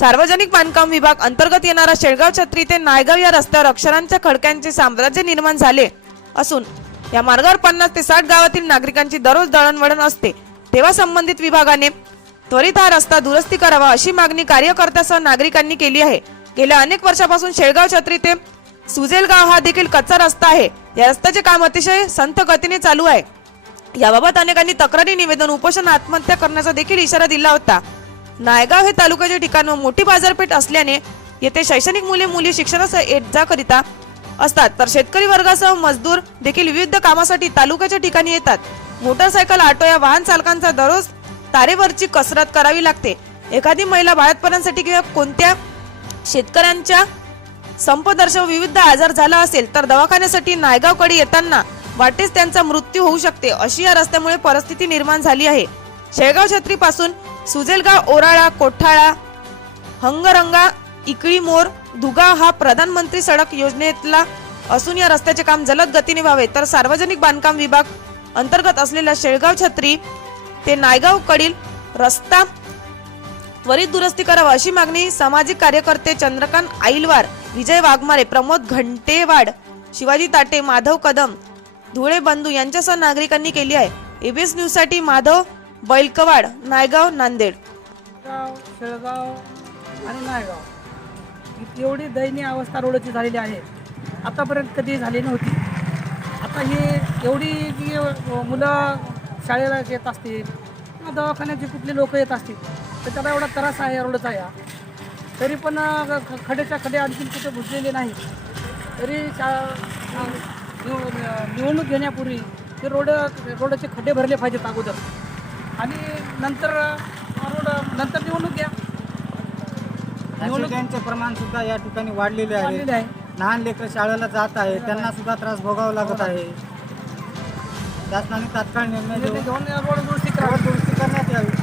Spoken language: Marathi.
सार्वजनिक बांधकाम विभाग अंतर्गत येणारा शेळगाव छत्री ते नायगाव या रस्त्यावर अक्षरांच्या खडक्यांचे साम्राज्य निर्माण झाले असून या मार्गावर पन्नास ते साठ गावातील नागरिकांची दररोज दळणवळण असते. तेव्हा संबंधित विभागाने त्वरित हा रस्ता दुरुस्ती करावा अशी मागणी कार्यकर्त्यासह नागरिकांनी केली आहे. गेल्या अनेक वर्षापासून शेळगाव छत्री ते सुजेलगाव हा देखील कच्चा रस्ता आहे. या रस्त्याचे काम अतिशय संथ गतीने चालू आहे. याबाबत अनेकांनी तक्रारी निवेदन उपोषण आत्महत्या करण्याचा देखील इशारा दिला होता. नायगाव हे तालुक्याचे ठिकाण व मोठी बाजारपेठ असल्याने येथे शैक्षणिक मुले मुली शिक्षणासह येत जाकरिता असतात. तर शेतकरी वर्गासह मजदूर देखील विविध कामासाठी तालुक्याच्या ठिकाणी येतात. मोटरसायकल ऑटो या वाहन चालकांचा दररोज तारेवरची कसरत करावी लागते. एखादी महिला बाळातपणासाठी किंवा कोणत्या शेतकऱ्यांच्या संपदर्शक विविध आजार झाला असेल तर दवाखान्यासाठी नायगावकडे येताना वाटेच त्यांचा मृत्यू होऊ शकते अशी या रस्त्यामुळे परिस्थिती निर्माण झाली आहे. शेळगाव छत्री पासून सुजेलगाव ओराळा कोठाळा हंगरंगा इकळी मोर दुगा हा प्रधानमंत्री सडक योजनेतला असून या रस्त्याचे काम जलद गतीने व्हावे तर सार्वजनिक बांधकाम विभाग अंतर्गत असलेल्या शेळगाव छत्री ते नायगाव कडील रस्ता त्वरित दुरुस्ती करावा अशी मागणी सामाजिक कार्यकर्ते चंद्रकांत आईलवार विजय वाघमारे प्रमोद घंटेवाड शिवाजी ताटे माधव कदम धुळे बंधू यांच्यासह नागरिकांनी केली आहे. एबीएस न्यूजसाठी माधव बैलकवाड नायगाव नांदेड. गाव शेळगाव आणि नायगाव. एवढी दयनीय अवस्था रोडची झालेली आहे. आतापर्यंत कधी झाली नव्हती. आता ही एवढी जी मुलं शाळेला येत असतील किंवा दवाखान्यात कुठले लोक येत असतील तर त्याला एवढा त्रास आहे या रोडचा या. तरी पण खडेच्या खडे आणखी कुठे भुजलेले नाही तरी शा निव- निवडणूक घेण्यापूर्वी ते रोड रोडचे खड्डे भरले पाहिजेत अगोदर. आणि नंतर नंतर निवडणूक घ्या. निवडणुकांचे प्रमाण सुद्धा या ठिकाणी वाढलेले आहे. लहान लेकरं शाळेला जात आहे. त्यांना सुद्धा त्रास भोगावा लागत हो आहे. शासनाने तात्काळ निर्णय घेऊन रोड दुरुस्ती करावी दुरुस्ती करण्यात यावी.